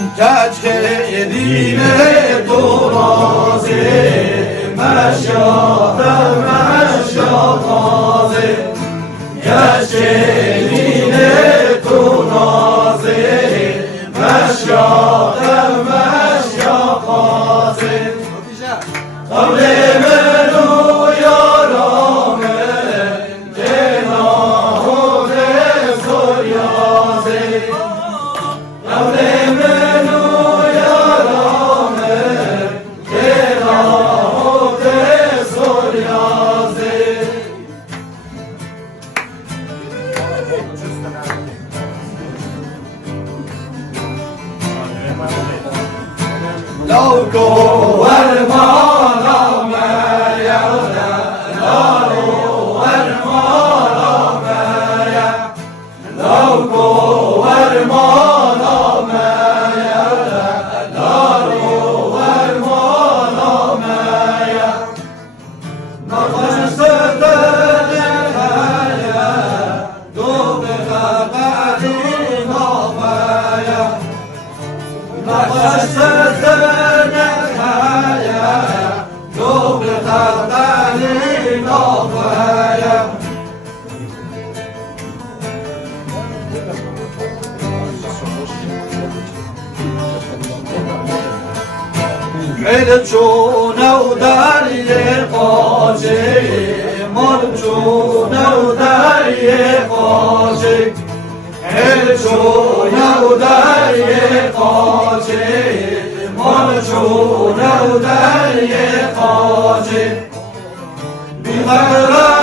کچه دین تو رازه مشیات مشیاتازه کچه دین تو رازه مشیات مشیاتازه قبل منو یارامه جناح سریازه قبل لو كور مالا ما يغنى لو مالا ما يغنى لو كور مالا ما يغنى لو مالا ما يغنى نخش ستر الحياة دوب خبري نوفايا نخش ستر مرچونه و دریه قاجه مرچونه و دریه قاجه مرچونه و دریه قاجه مرچونه و دریه قاجه بی‌قرار